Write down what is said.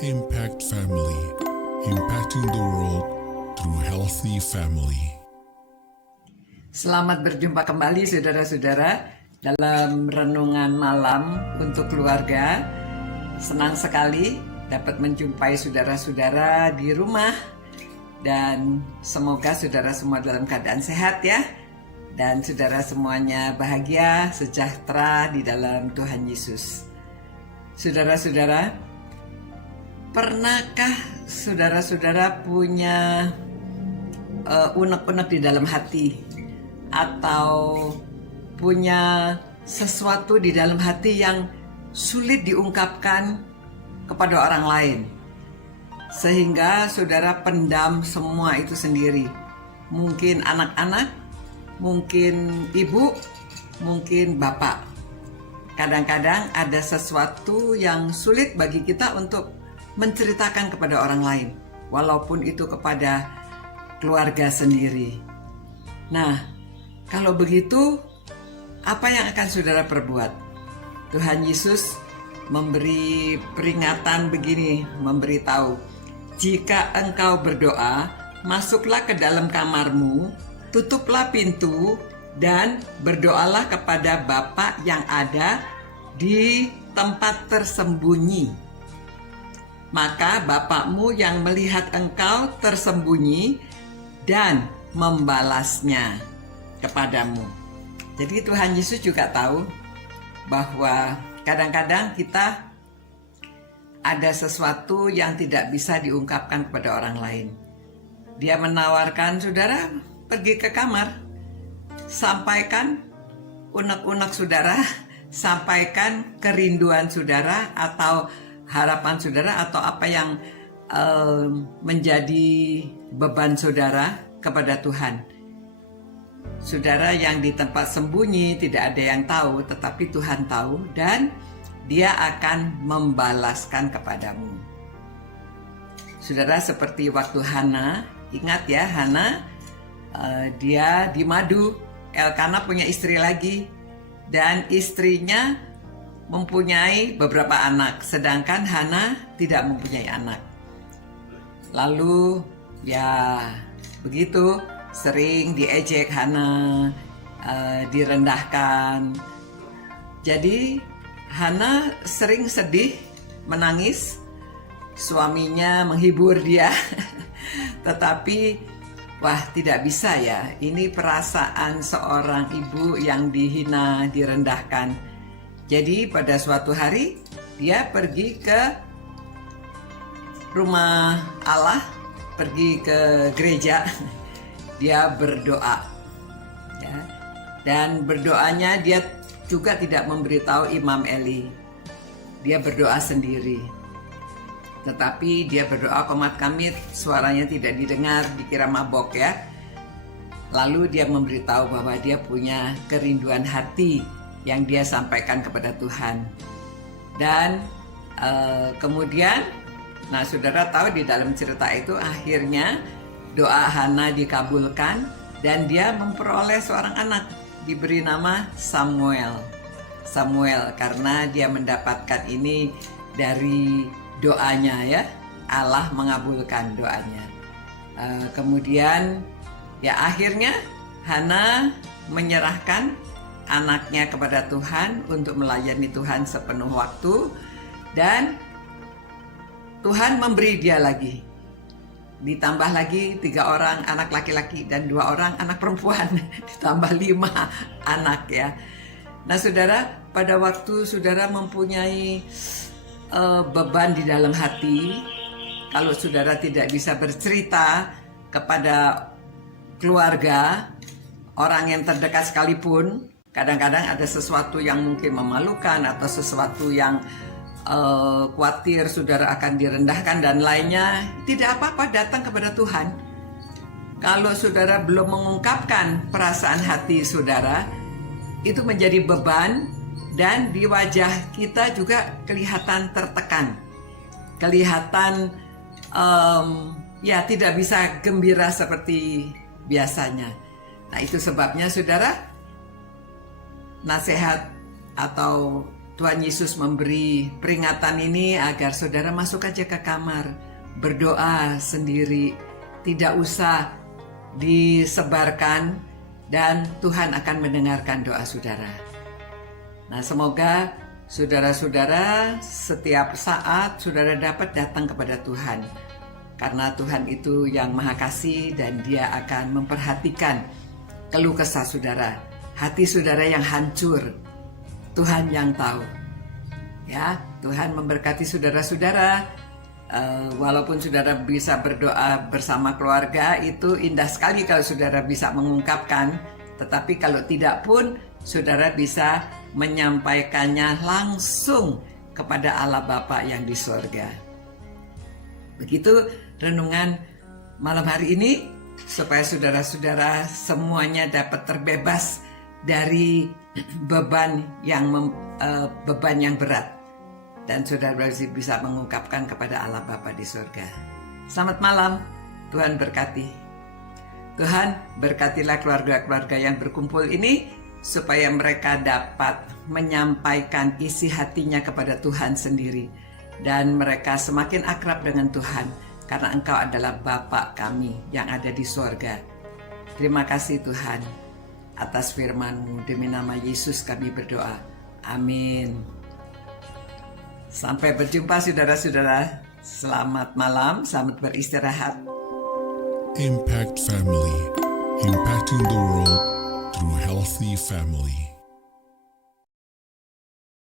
Impact Family, impacting the world through healthy family. Selamat berjumpa kembali saudara-saudara dalam renungan malam untuk keluarga. Senang sekali dapat menjumpai saudara-saudara di rumah dan semoga saudara semua dalam keadaan sehat ya. Dan saudara semuanya bahagia, sejahtera di dalam Tuhan Yesus. Saudara-saudara, pernahkah saudara-saudara punya unek-unek di dalam hati? Atau punya sesuatu di dalam hati yang sulit diungkapkan kepada orang lain? Sehingga saudara pendam semua itu sendiri. Mungkin anak-anak, mungkin ibu, mungkin bapak. Kadang-kadang ada sesuatu yang sulit bagi kita untuk menceritakan kepada orang lain, walaupun itu kepada keluarga sendiri. Nah, kalau begitu, apa yang akan saudara perbuat? Tuhan Yesus memberi peringatan begini, memberitahu, jika engkau berdoa, masuklah ke dalam kamarmu, tutuplah pintu, dan berdoalah kepada Bapa yang ada di tempat tersembunyi. Maka Bapakmu yang melihat engkau tersembunyi dan membalasnya kepadamu. Jadi Tuhan Yesus juga tahu bahwa kadang-kadang kita ada sesuatu yang tidak bisa diungkapkan kepada orang lain. Dia menawarkan saudara pergi ke kamar, sampaikan unek-unek saudara, sampaikan kerinduan saudara atau harapan saudara atau apa yang menjadi beban saudara kepada Tuhan. Saudara yang di tempat sembunyi tidak ada yang tahu, tetapi Tuhan tahu dan Dia akan membalaskan kepadamu. Saudara, seperti waktu Hana, ingat ya, Hana dia di madu. Elkana punya istri lagi dan istrinya mempunyai beberapa anak, sedangkan Hana tidak mempunyai anak. Lalu ya begitu, sering diejek Hana, direndahkan. Jadi Hana sering sedih, menangis. Suaminya menghibur dia, tetapi wah, tidak bisa ya. Ini perasaan seorang ibu yang dihina, direndahkan. Jadi pada suatu hari dia pergi ke rumah Allah, pergi ke gereja. Dia berdoa. Ya. Dan berdoanya dia juga tidak memberitahu Imam Eli. Dia berdoa sendiri. Tetapi dia berdoa komat kamit, suaranya tidak didengar, dikira mabok ya. Lalu dia memberitahu bahwa dia punya kerinduan hati yang dia sampaikan kepada Tuhan. Dan kemudian, nah saudara tahu di dalam cerita itu akhirnya doa Hana dikabulkan dan dia memperoleh seorang anak, diberi nama Samuel. Samuel karena dia mendapatkan ini dari doanya ya, Allah mengabulkan doanya. Kemudian ya akhirnya Hana menyerahkan anaknya kepada Tuhan untuk melayani Tuhan sepenuh waktu dan Tuhan memberi dia lagi. Ditambah lagi 3 orang anak laki-laki dan 2 orang anak perempuan, ditambah 5 anak ya. Nah saudara, pada waktu saudara mempunyai beban di dalam hati, kalau saudara tidak bisa bercerita kepada keluarga, orang yang terdekat sekalipun, kadang-kadang ada sesuatu yang mungkin memalukan atau sesuatu yang khawatir saudara akan direndahkan dan lainnya, tidak apa-apa, datang kepada Tuhan. Kalau saudara belum mengungkapkan perasaan hati saudara, itu menjadi beban. Dan di wajah kita juga kelihatan tertekan, kelihatan ya tidak bisa gembira seperti biasanya. Nah itu sebabnya saudara, nasihat atau Tuhan Yesus memberi peringatan ini agar saudara masuk aja ke kamar, berdoa sendiri, tidak usah disebarkan, dan Tuhan akan mendengarkan doa saudara. Nah, semoga saudara-saudara setiap saat saudara dapat datang kepada Tuhan, karena Tuhan itu yang Maha Kasih dan Dia akan memperhatikan keluh kesah saudara, hati saudara yang hancur. Tuhan yang tahu. Ya, Tuhan memberkati saudara-saudara. Walaupun saudara bisa berdoa bersama keluarga, itu indah sekali kalau saudara bisa mengungkapkan. Tetapi kalau tidak pun, saudara bisa menyampaikannya langsung kepada Allah Bapa yang di sorga. Begitu renungan malam hari ini, supaya saudara-saudara semuanya dapat terbebas dari beban yang berat, dan saudara bisa mengungkapkan kepada Allah Bapa di surga. Selamat malam, Tuhan berkati. Tuhan berkatilah keluarga-keluarga yang berkumpul ini, supaya mereka dapat menyampaikan isi hatinya kepada Tuhan sendiri, dan mereka semakin akrab dengan Tuhan, karena Engkau adalah Bapa kami yang ada di surga. Terima kasih Tuhan atas firman-Mu. Demi nama Yesus kami berdoa. Amin. Sampai berjumpa saudara-saudara. Selamat malam, selamat beristirahat. Impact Family, impacting the world through healthy family.